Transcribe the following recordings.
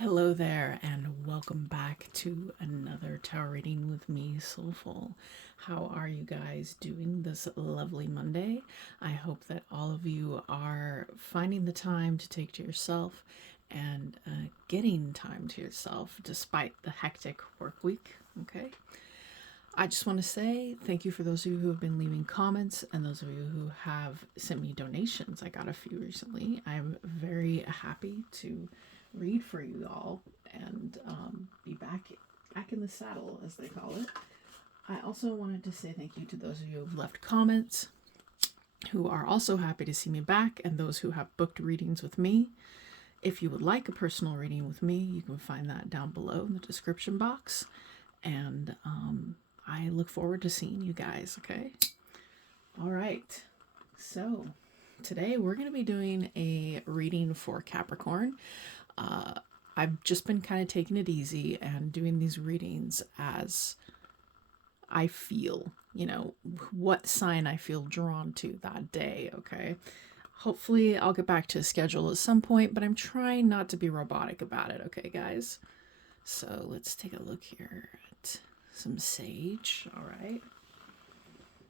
Hello there, and welcome back to another tarot reading with me, Soulful. How are you guys doing this lovely Monday? I hope that all of you are finding the time to take to yourself and getting time to yourself despite the hectic work week. Okay. I just want to say thank you for those of you who have been leaving comments and those of you who have sent me donations. I got a few recently. I'm very happy to read for you all and be back in the saddle, as they call it. I also wanted to say thank you to those of you who've left comments, who are also happy to see me back, and those who have booked readings with me. If you would like a personal reading with me, you can find that down below in the description box. And I look forward to seeing you guys, okay? All right. So today we're going to be doing a reading for Capricorn. I've just been kind of taking it easy and doing these readings as I feel, what sign I feel drawn to that day, okay? Hopefully I'll get back to a schedule at some point, but I'm trying not to be robotic about it, okay, guys? So let's take a look here at some sage, all right?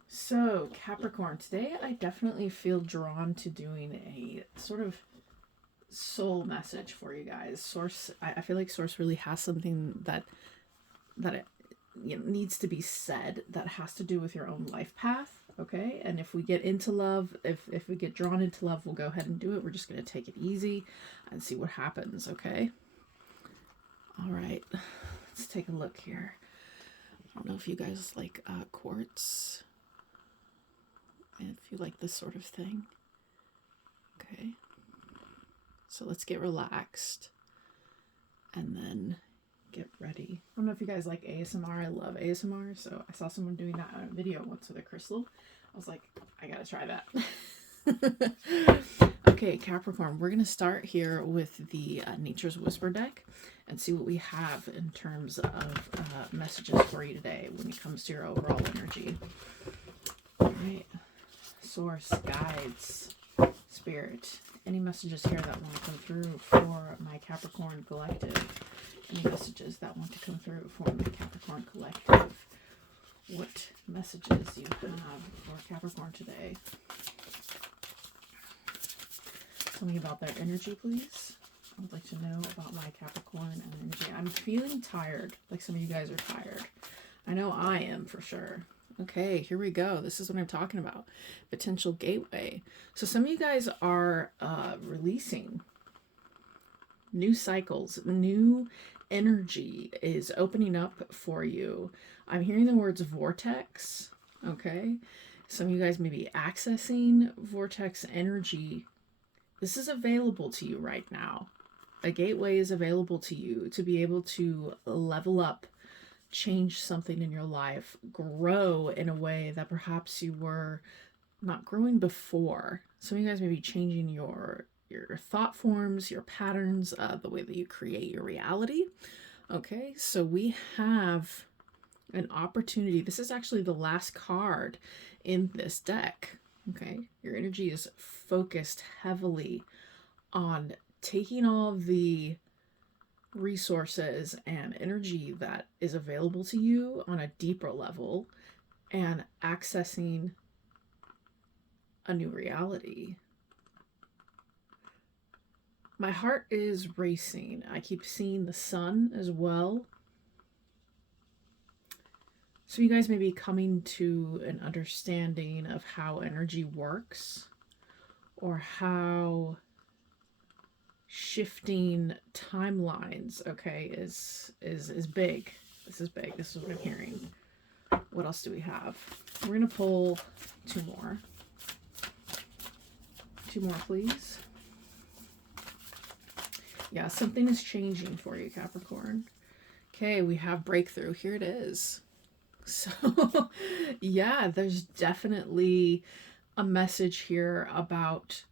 So, Capricorn, today I definitely feel drawn to doing a sort of soul message for you guys. Source, I feel like Source really has something that it needs to be said that has to do with your own life path, okay? And if we get into love, if we get drawn into love, we'll go ahead and do it. We're just going to take it easy and see what happens, okay? All right, let's take a look here. I don't know if you guys like quartz, and if you like this sort of thing. Okay. So let's get relaxed and then get ready. I don't know if you guys like ASMR. I love ASMR. So I saw someone doing that on a video once with a crystal. I was like, I gotta try that. Okay, Capricorn, we're going to start here with the Nature's Whisper deck and see what we have in terms of messages for you today when it comes to your overall energy. All right. Source, guides, spirit. Any messages here that want to come through for my Capricorn collective? Any messages that want to come through for my Capricorn collective? What messages do you have for Capricorn today? Tell me about their energy, please. I would like to know about my Capricorn energy. I'm feeling tired, like some of you guys are tired. I know I am for sure. Okay, here we go. This is what I'm talking about. Potential gateway. So some of you guys are releasing new cycles. New energy is opening up for you. I'm hearing the words vortex. Okay. Some of you guys may be accessing vortex energy. This is available to you right now. A gateway is available to you to be able to level up, change something in your life, grow in a way that perhaps you were not growing before. Some of you guys may be changing your thought forms, your patterns, the way that you create your reality. Okay, so we have an opportunity. This is actually the last card in this deck. Okay, your energy is focused heavily on taking all of the resources and energy that is available to you on a deeper level and accessing a new reality. My heart is racing. I keep seeing the sun as well. So you guys may be coming to an understanding of how energy works, or how shifting timelines, okay, is big. This is big. This is what I'm hearing. What else do we have? We're gonna pull two more. Two more, please. Yeah, something is changing for you, Capricorn. Okay, we have breakthrough. Here it is. So, yeah, there's definitely a message here about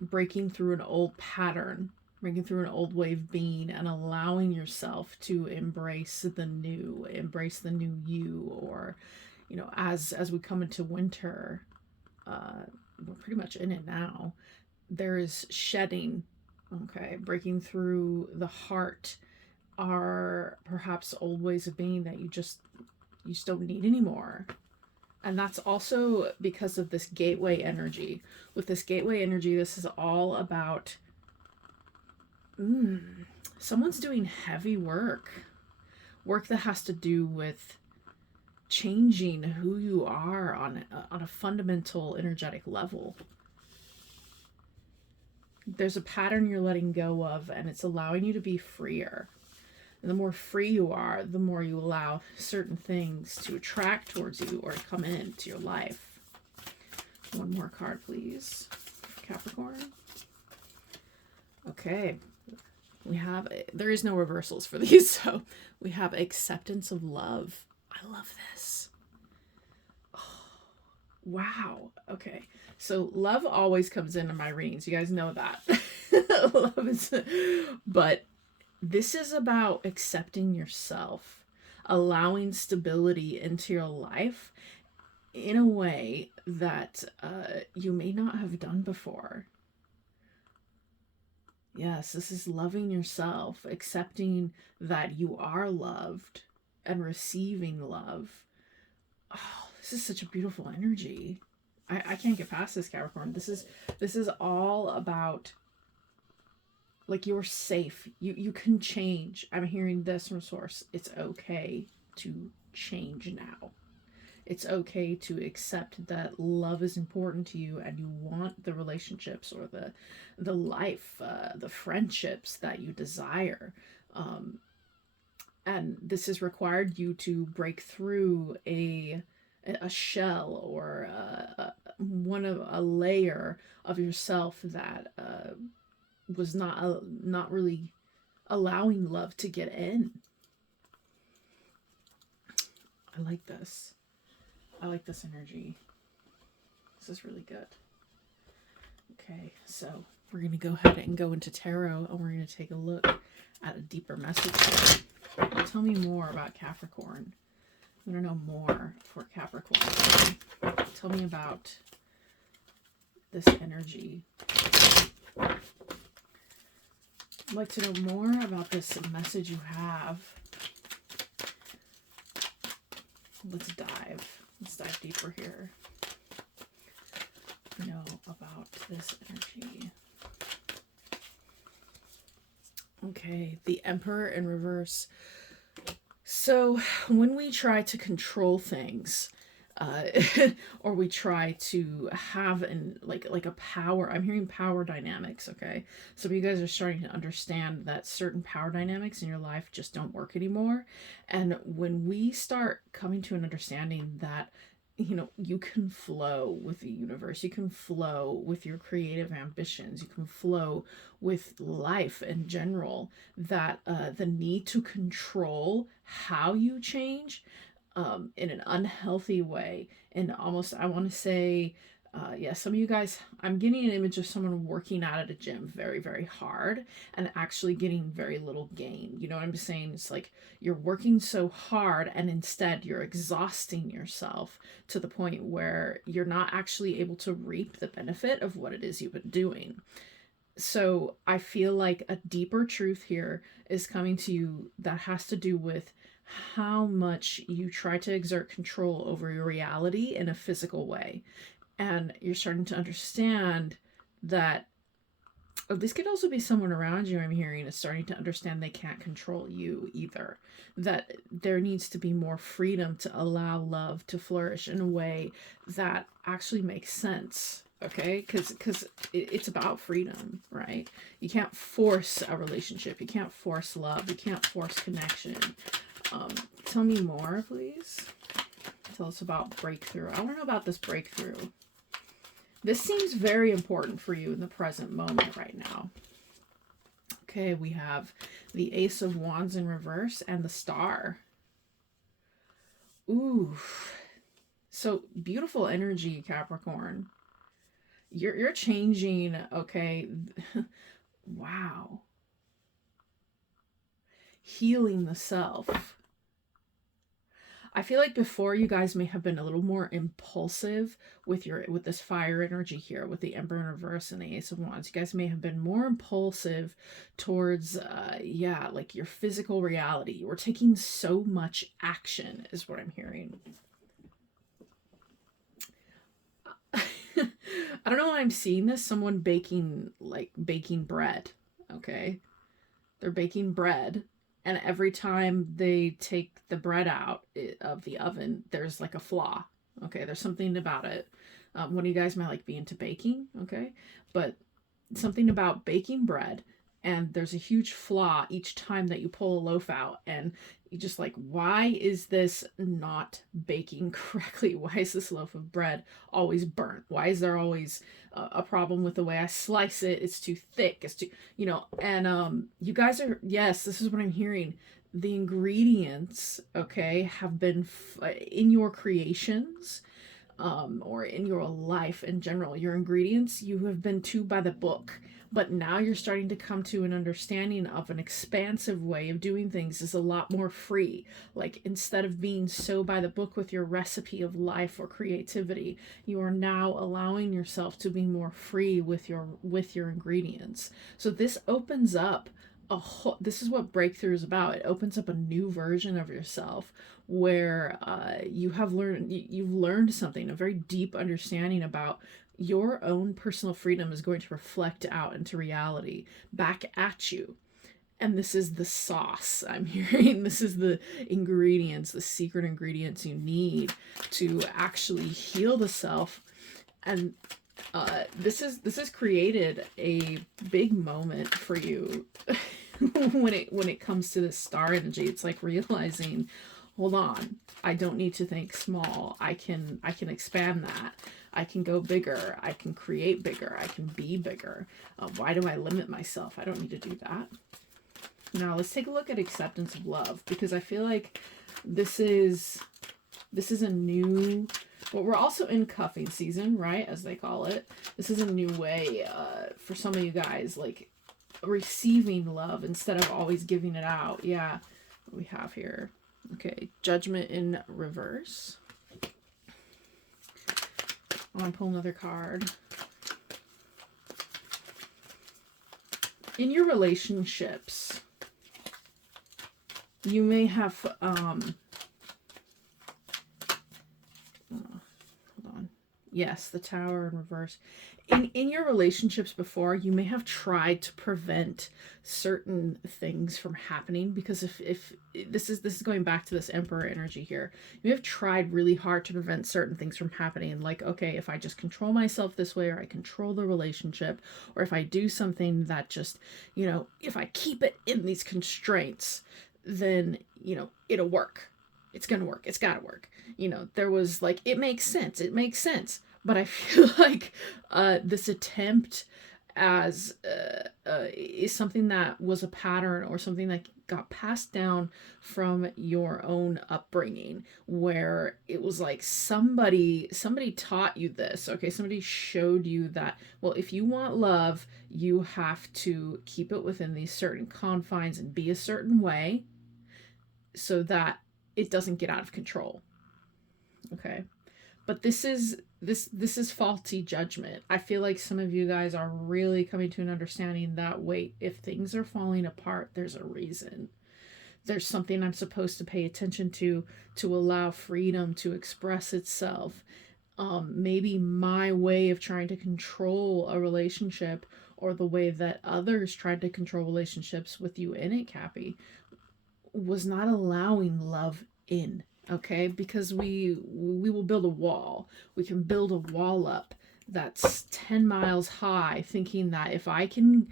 breaking through an old pattern, breaking through an old way of being, and allowing yourself to embrace the new you. Or, as we come into winter, we're pretty much in it now. There is shedding Okay, breaking through the heart are perhaps old ways of being that you just don't need anymore. And that's also because of this gateway energy. With this gateway energy, this is all about someone's doing heavy work that has to do with changing who you are on a fundamental energetic level. There's a pattern you're letting go of, and it's allowing you to be freer. And the more free you are, the more you allow certain things to attract towards you or come into your life. One more card, please, Capricorn. Okay. We have, there is no reversals for these, so we have acceptance of love. I love this. Oh, wow. Okay. So love always comes into my readings. You guys know that. Love is, but this is about accepting yourself, allowing stability into your life in a way that you may not have done before. Yes, this is loving yourself, accepting that you are loved and receiving love. Oh, this is such a beautiful energy. I can't get past this, Capricorn. This is all about, like, you're safe. You can change. I'm hearing this from source. It's okay to change now. It's okay to accept that love is important to you and you want the relationships or the life, the friendships that you desire. And this has required you to break through a shell or a layer of yourself that was not really allowing love to get in. I like this. I like this energy. This is really good. Okay, so we're going to go ahead and go into tarot, and we're going to take a look at a deeper message. Tell me more about Capricorn. I want to know more for Capricorn. Tell me about this energy. I'd like to know more about this message you have. Let's dive deeper here. Know about this energy. Okay, the Emperor in reverse. So when we try to control things, or we try to have like a power, I'm hearing power dynamics. Okay, so you guys are starting to understand that certain power dynamics in your life just don't work anymore. And when we start coming to an understanding that, you know, you can flow with the universe, you can flow with your creative ambitions, you can flow with life in general, that the need to control how you change in an unhealthy way, and almost, I want to say, some of you guys, I'm getting an image of someone working out at a gym very, very hard and actually getting very little gain. You know what I'm saying? It's like you're working so hard and instead you're exhausting yourself to the point where you're not actually able to reap the benefit of what it is you've been doing. So I feel like a deeper truth here is coming to you that has to do with how much you try to exert control over your reality in a physical way. And you're starting to understand that, this could also be someone around you, I'm hearing, is starting to understand they can't control you either. That there needs to be more freedom to allow love to flourish in a way that actually makes sense. Okay, because it's about freedom, right? You can't force a relationship. You can't force love. You can't force connection. Tell me more, please. Tell us about breakthrough. I want to know about this breakthrough. This seems very important for you in the present moment right now. Okay, we have the Ace of Wands in reverse and the Star. Ooh. So beautiful energy, Capricorn. You're changing, okay? Wow. Healing the self. I feel like before you guys may have been a little more impulsive with this fire energy here with the Emperor in reverse and the Ace of Wands. You guys may have been more impulsive towards yeah, like your physical reality. You were taking so much action is what I'm hearing. I don't know why I'm seeing this. Someone baking bread. Okay. They're baking bread, and every time they take the bread out of the oven, there's like a flaw. Okay. There's something about it. One of you guys might like be into baking. Okay. But something about baking bread, and there's a huge flaw each time that you pull a loaf out, and you just like, why is this not baking correctly? Why is this loaf of bread always burnt? Why is there always a problem with the way I slice it? It's too thick, it's too, and you guys are, yes, this is what I'm hearing. The ingredients, okay, have been in your creations, or in your life in general, your ingredients, you have been too by the book. But now you're starting to come to an understanding of an expansive way of doing things is a lot more free. Like, instead of being so by the book with your recipe of life or creativity, you are now allowing yourself to be more free with your ingredients. So this opens up this is what breakthrough is about. It opens up a new version of yourself where you've learned something, a very deep understanding about your own personal freedom is going to reflect out into reality back at you. And this is the sauce I'm hearing. This is the ingredients, the secret ingredients you need to actually heal the self. And this has created a big moment for you when it comes to this star energy. It's like realizing, hold on, I don't need to think small. I can expand that. I can go bigger. I can create bigger. I can be bigger. Why do I limit myself? I don't need to do that. Now let's take a look at acceptance of love, because I feel like this is a new, but we're also in cuffing season, right? As they call it. This is a new way for some of you guys, like receiving love instead of always giving it out. Yeah, what we have here. Okay, Judgment in reverse. I want to pull another card. In your relationships, you may have hold on. Yes, the Tower in reverse. In your relationships before, you may have tried to prevent certain things from happening, because if this is going back to this Emperor energy here, you may have tried really hard to prevent certain things from happening. Like, okay, if I just control myself this way, or I control the relationship, or if I do something that just, if I keep it in these constraints, then, it'll work. It's gonna work. It's gotta work. There was like, it makes sense. It makes sense. But I feel like this attempt is something that was a pattern, or something that got passed down from your own upbringing, where it was like somebody taught you this. Okay, somebody showed you that, well, if you want love, you have to keep it within these certain confines and be a certain way so that it doesn't get out of control. Okay. But this is faulty judgment. I feel like some of you guys are really coming to an understanding that, wait, if things are falling apart, there's a reason. There's something I'm supposed to pay attention to allow freedom to express itself. Maybe my way of trying to control a relationship, or the way that others tried to control relationships with you in it, Cappy, was not allowing love in. Okay, because we will build a wall. We can build a wall up that's 10 miles high, thinking that if I can,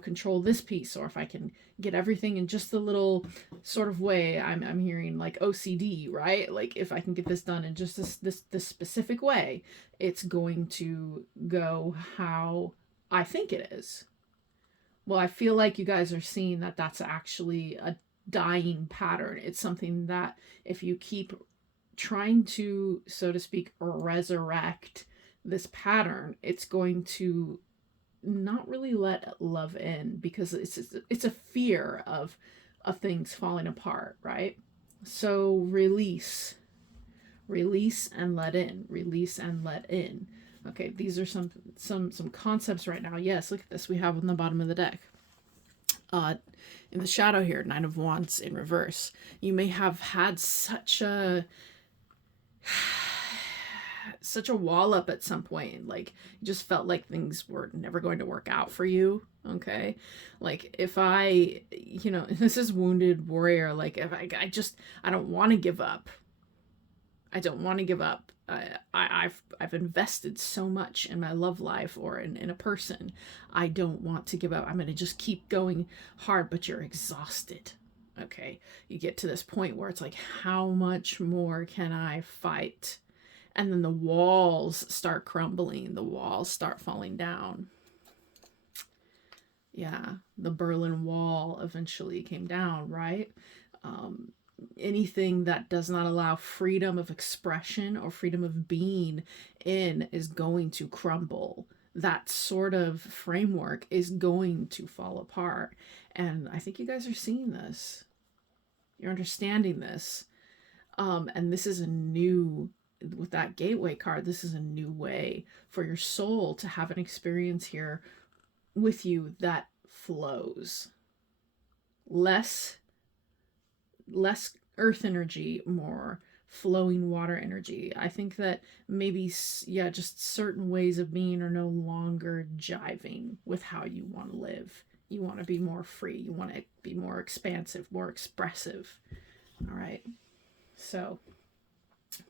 control this piece, or if I can get everything in just a little sort of way, I'm hearing like OCD, right? Like, if I can get this done in just this specific way, it's going to go how I think it is. Well, I feel like you guys are seeing that that's actually a dying pattern. It's something that if you keep trying to, so to speak, resurrect this pattern, it's going to not really let love in, because it's a fear of things falling apart, right? So release. Release and let in. Release and let in. Okay, these are some concepts right now. Yes, look at this. We have on the bottom of the deck. In the shadow here, Nine of Wands in reverse. You may have had such a wall up at some point, like you just felt like things were never going to work out for you. Okay, like if I, this is wounded warrior, like if I don't want to give up. I don't want to give up. I've invested so much in my love life or in a person. I don't want to give up. I'm going to just keep going hard, but you're exhausted. Okay, you get to this point where it's like, how much more can I fight? And then the walls start crumbling, the walls start falling down. Yeah, the Berlin Wall eventually came down, right? Anything that does not allow freedom of expression or freedom of being in is going to crumble. That sort of framework is going to fall apart. And I think you guys are seeing this. You're understanding this. And this is a new, with that gateway card, this is a new way for your soul to have an experience here with you that flows. Less earth energy, more flowing water energy. I think that maybe, yeah, just certain ways of being are no longer jiving with how you want to live. You want to be more free. You want to be more expansive, more expressive. All right. So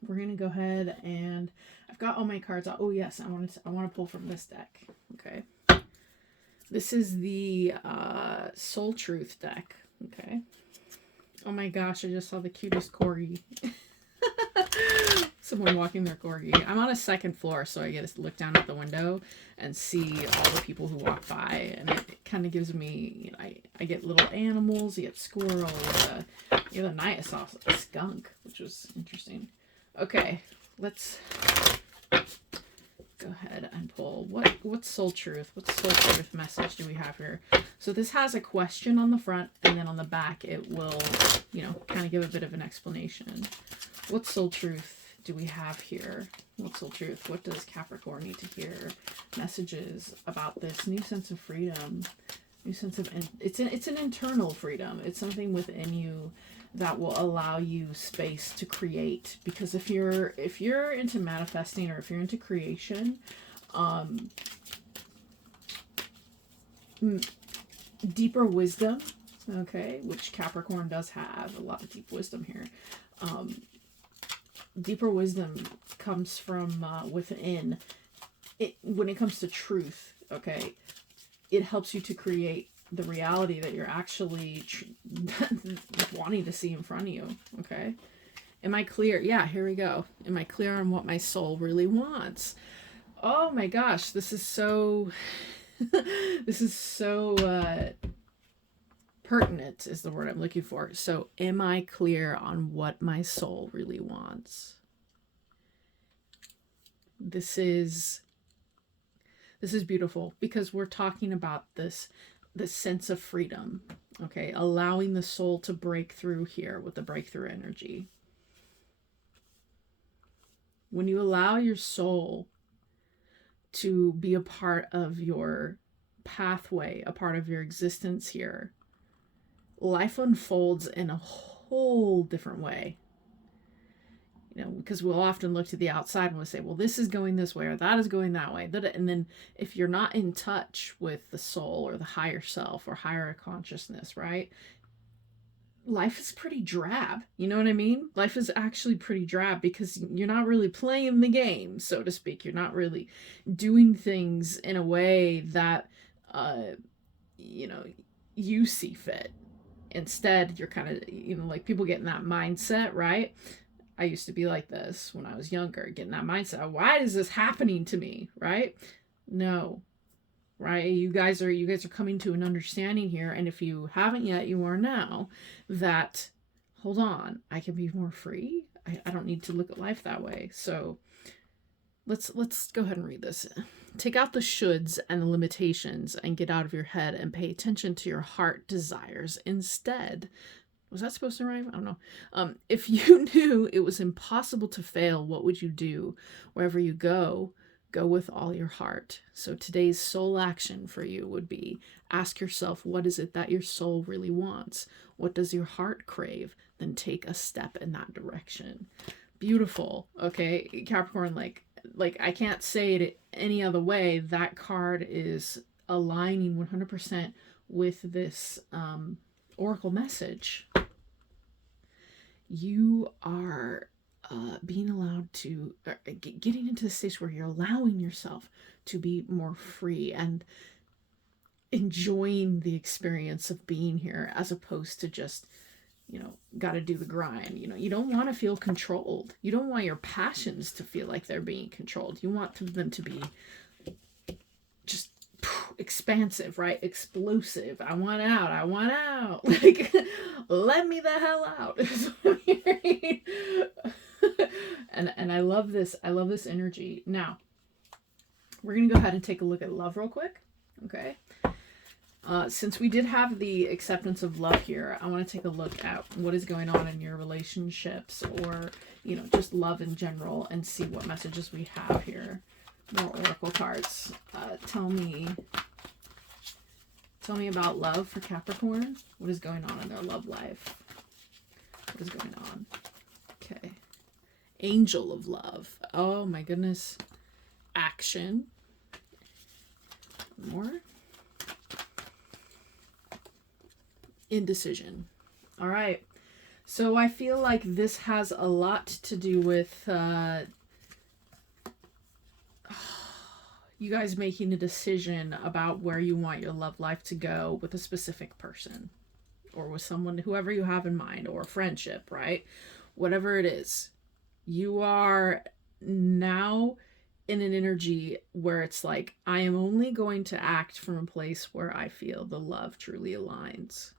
we're going to go ahead and I've got all my cards out. Oh yes, I want to pull from this deck. Okay. This is the Soul Truth deck. Okay. Oh my gosh, I just saw the cutest corgi. Someone walking their corgi. I'm on a second floor, so I get to look down at the window and see all the people who walk by, and it kind of gives me, I get little animals, you get squirrels, the other night I saw a skunk, which was interesting. Okay, let's go ahead and pull. What's Soul Truth? What Soul Truth message do we have here? So this has a question on the front, and then on the back it will, kind of give a bit of an explanation. What Soul Truth do we have here? What Soul Truth? What does Capricorn need to hear? Messages about this new sense of freedom, new sense of, it's an internal freedom. It's something within you that will allow you space to create, because if you're into manifesting, or if you're into creation, deeper wisdom, okay, which Capricorn does have a lot of deep wisdom here. Deeper wisdom comes from within. When it comes to truth, okay, it helps you to create the reality that you're actually wanting to see in front of you. Okay, am I clear? Yeah, here we go. Am I clear on what my soul really wants? Oh my gosh, this is so pertinent is the word I'm looking for. So am I clear on what my soul really wants? This is beautiful, because we're talking about this sense of freedom, okay? Allowing the soul to break through here with the breakthrough energy. When you allow your soul to be a part of your pathway, a part of your existence here, life unfolds in a whole different way. Because we'll often look to the outside and we'll say, well, this is going this way, or that is going that way. And then if you're not in touch with the soul or the higher self or higher consciousness, right? Life is pretty drab. You know what I mean? Life is actually pretty drab, because you're not really playing the game, so to speak. You're not really doing things in a way that, you see fit. Instead, you're kind of, like people get in that mindset, right? I used to be like this when I was younger, getting that mindset. Why is this happening to me? Right? No. Right? You guys are coming to an understanding here. And if you haven't yet, you are now, that, hold on, I can be more free. I don't need to look at life that way. So let's go ahead and read this. Take out the shoulds and the limitations and get out of your head and pay attention to your heart desires instead. Was that supposed to rhyme? I don't know. If you knew it was impossible to fail, what would you do? Wherever you go, go with all your heart. So today's soul action for you would be ask yourself, what is it that your soul really wants? What does your heart crave? Then take a step in that direction. Beautiful. Okay, Capricorn, like I can't say it any other way. That card is aligning 100% with this oracle message. You are being allowed to, getting into the stage where you're allowing yourself to be more free and enjoying the experience of being here, as opposed to just, got to do the grind. You don't want to feel controlled. You don't want your passions to feel like they're being controlled. You want them to be just expansive, right? Explosive. I want out. I want out. Like, let me the hell out. And I love this. I love this energy. Now, we're going to go ahead and take a look at love real quick. Okay. Since we did have the acceptance of love here, I want to take a look at what is going on in your relationships, or, just love in general, and see what messages we have here. More oracle cards. Tell me about love for Capricorn. What is going on in their love life? What is going on? Okay. Angel of love. Oh my goodness. Action. More. Indecision. All right. So I feel like this has a lot to do with you guys making a decision about where you want your love life to go with a specific person, or with someone, whoever you have in mind, or friendship, right? Whatever it is, you are now in an energy where it's like, I am only going to act from a place where I feel the love truly aligns.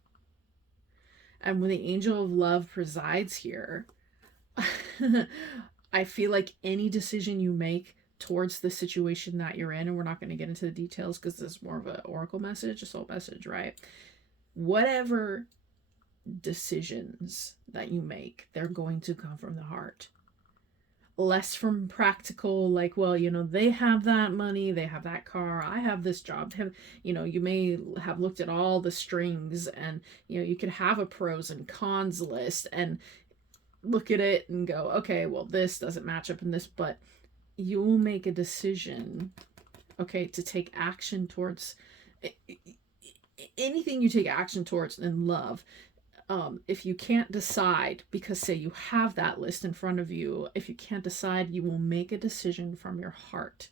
And when the angel of love presides here, I feel like any decision you make towards the situation that you're in, and we're not going to get into the details because this is more of an oracle message, a soul message, right? Whatever decisions that you make, they're going to come from the heart. Less from practical, like, well, they have that money, they have that car, I have this job. You may have looked at all the strings, and, you could have a pros and cons list and look at it and go, okay, well, this doesn't match up in this, but you will make a decision, okay, to take action towards anything you take action towards in love. If you can't decide, because say you have that list in front of you, if you can't decide, you will make a decision from your heart.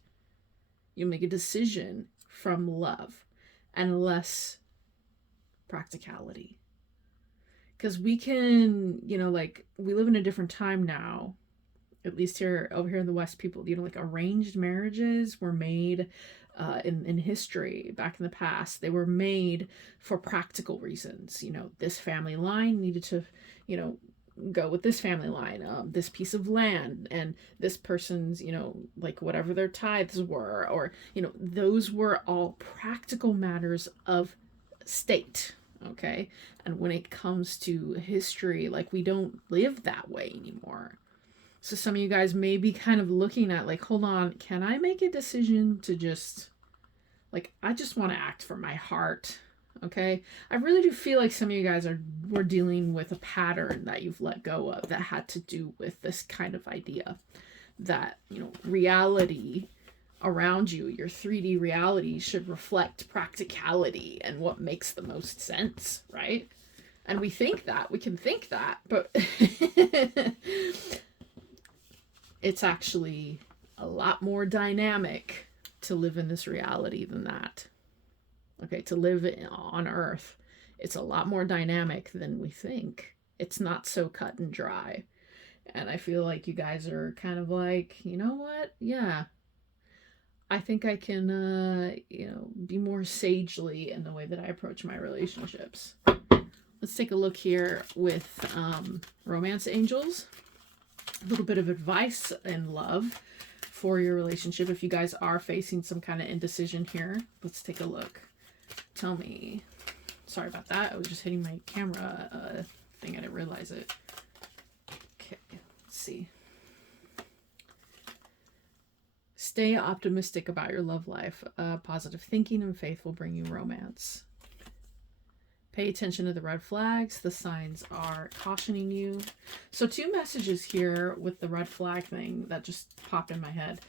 You'll make a decision from love and less practicality. Because we can, like, we live in a different time now. At least over here in the West, people, like, arranged marriages were made in history, back in the past. They were made for practical reasons. This family line needed to, go with this family line, this piece of land, and this person's, like, whatever their tithes were, or, those were all practical matters of state. Okay. And when it comes to history, like, we don't live that way anymore. So some of you guys may be kind of looking at, like, hold on, can I make a decision to just, like, I just want to act from my heart, okay? I really do feel like some of you guys were dealing with a pattern that you've let go of that had to do with this kind of idea that, reality around you, your 3D reality, should reflect practicality and what makes the most sense, right? And we can think that, but it's actually a lot more dynamic to live in this reality than that. Okay, to live on Earth, it's a lot more dynamic than we think. It's not so cut and dry. And I feel like you guys are kind of like, you know what? Yeah, I think I can, be more sagely in the way that I approach my relationships. Let's take a look here with romance angels. A little bit of advice and love for your relationship. If you guys are facing some kind of indecision here, let's take a look. Tell me. Sorry about that. I was just hitting my camera thing. I didn't realize it. Okay, let's see. Stay optimistic about your love life. Positive thinking and faith will bring you romance. Pay attention to the red flags. The signs are cautioning you. So 2 messages here with the red flag thing that just popped in my head.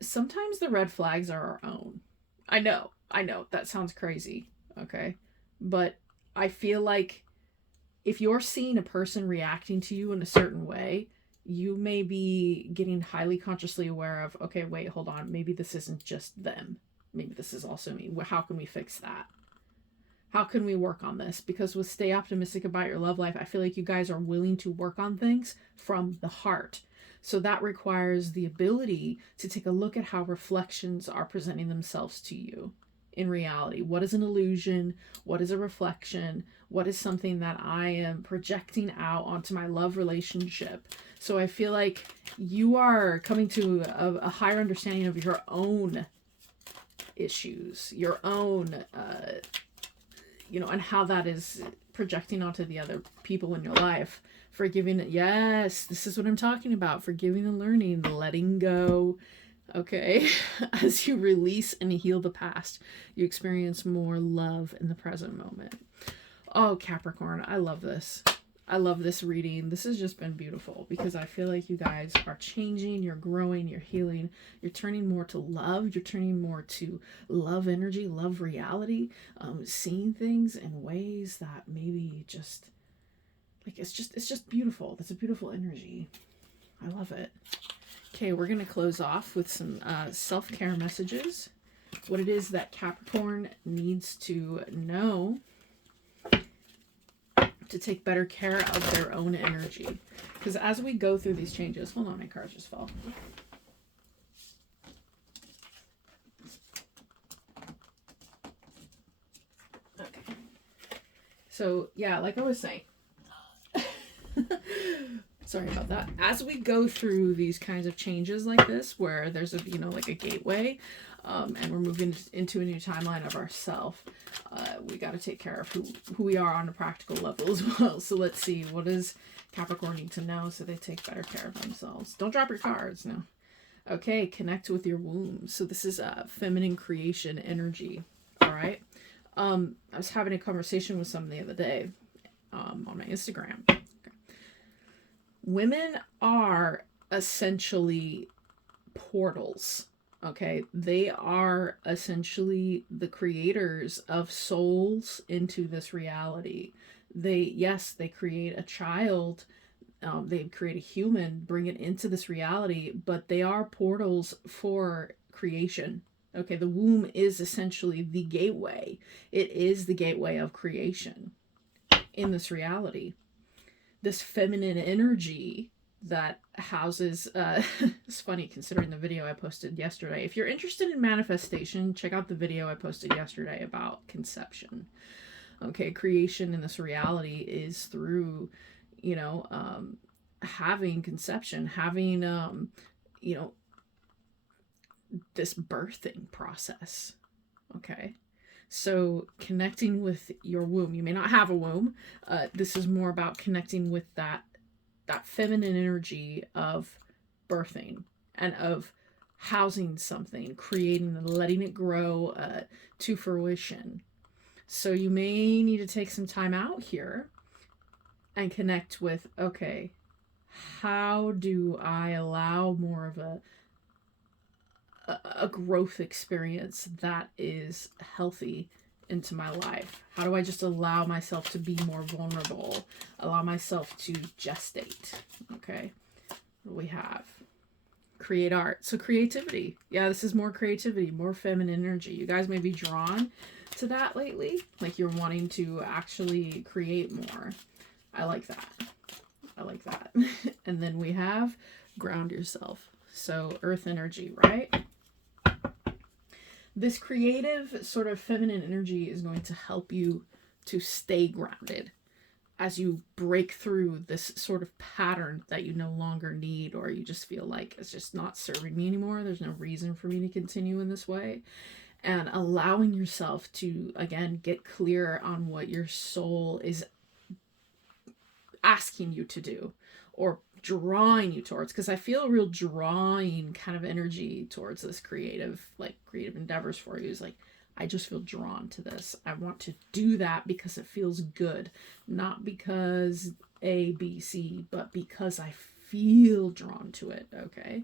Sometimes the red flags are our own. I know, that sounds crazy, okay? But I feel like if you're seeing a person reacting to you in a certain way, you may be getting highly consciously aware of, okay, wait, hold on, maybe this isn't just them. Maybe this is also me. How can we fix that? How can we work on this? Because with stay optimistic about your love life, I feel like you guys are willing to work on things from the heart. So that requires the ability to take a look at how reflections are presenting themselves to you in reality. What is an illusion? What is a reflection? What is something that I am projecting out onto my love relationship? So I feel like you are coming to a higher understanding of your own issues, your own, and how that is projecting onto the other people in your life. Forgiving, yes, this is what I'm talking about. Forgiving and learning, letting go. Okay, as you release and heal the past, you experience more love in the present moment. Oh, Capricorn, I love this. I love this reading. This has just been beautiful because I feel like you guys are changing, you're growing, you're healing, you're turning more to love, you're turning more to love energy, love reality, seeing things in ways that maybe just, like, it's just beautiful. That's a beautiful energy. I love it. Okay, we're going to close off with some self-care messages. What it is that Capricorn needs to know to take better care of their own energy. Because as we go through these changes, hold on, my cards just fell. Okay. So, yeah, like I was saying, sorry about that. As we go through these kinds of changes like this, where there's a, like a gateway, and we're moving into a new timeline of ourselves, we got to take care of who we are on a practical level as well. So let's see, what does Capricorn need to know so they take better care of themselves? Don't drop your cards now. Okay, connect with your womb. So this is feminine creation energy. All right. I was having a conversation with someone the other day on my Instagram. Okay. Women are essentially portals. Okay, they are essentially the creators of souls into this reality. They create a child, they create a human, bring it into this reality, but they are portals for creation. Okay, the womb is essentially the gateway. It is the gateway of creation in this reality. This feminine energy that houses, it's funny considering the video I posted yesterday. If you're interested in manifestation, check out the video I posted yesterday about conception. Okay, creation in this reality is through, having conception, having, this birthing process. Okay. So connecting with your womb. You may not have a womb. This is more about connecting with that feminine energy of birthing and of housing something, creating and letting it grow to fruition. So you may need to take some time out here and connect with, okay, how do I allow more of a growth experience that is healthy into my life? How do I just allow myself to be more vulnerable, allow myself to gestate? Okay, what do we have? Create art. So creativity. Yeah, this is more creativity, more feminine energy. You guys may be drawn to that lately, like you're wanting to actually create more. I like that. And then we have ground yourself. So earth energy, right? This creative sort of feminine energy is going to help you to stay grounded as you break through this sort of pattern that you no longer need, or you just feel like it's just not serving me anymore. There's no reason for me to continue in this way. And allowing yourself to, again, get clear on what your soul is asking you to do or drawing you towards, because I feel a real drawing kind of energy towards this creative endeavors for you. Is like, I just feel drawn to this. I want to do that because it feels good, not because A, B, C, but because I feel drawn to it. Okay.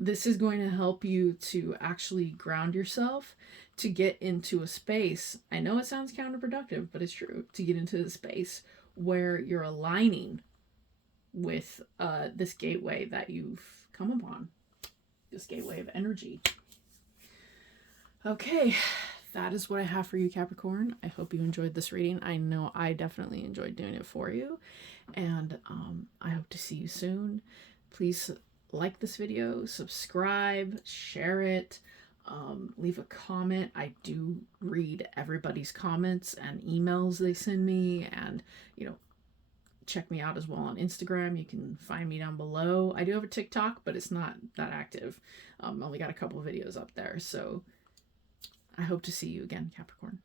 This is going to help you to actually ground yourself, to get into a space. I know it sounds counterproductive, but it's true. To get into the space where you're aligning with this gateway that you've come upon, this gateway of energy. Okay, that is what I have for you, Capricorn. I hope you enjoyed this reading. I know I definitely enjoyed doing it for you, and I hope to see you soon. Please like this video, subscribe, share it, leave a comment. I do read everybody's comments and emails they send me, and check me out as well on Instagram. You can find me down below. I do have a TikTok, but it's not that active. Only got a couple videos up there. So I hope to see you again, Capricorn.